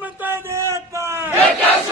म्हणताय देत नाही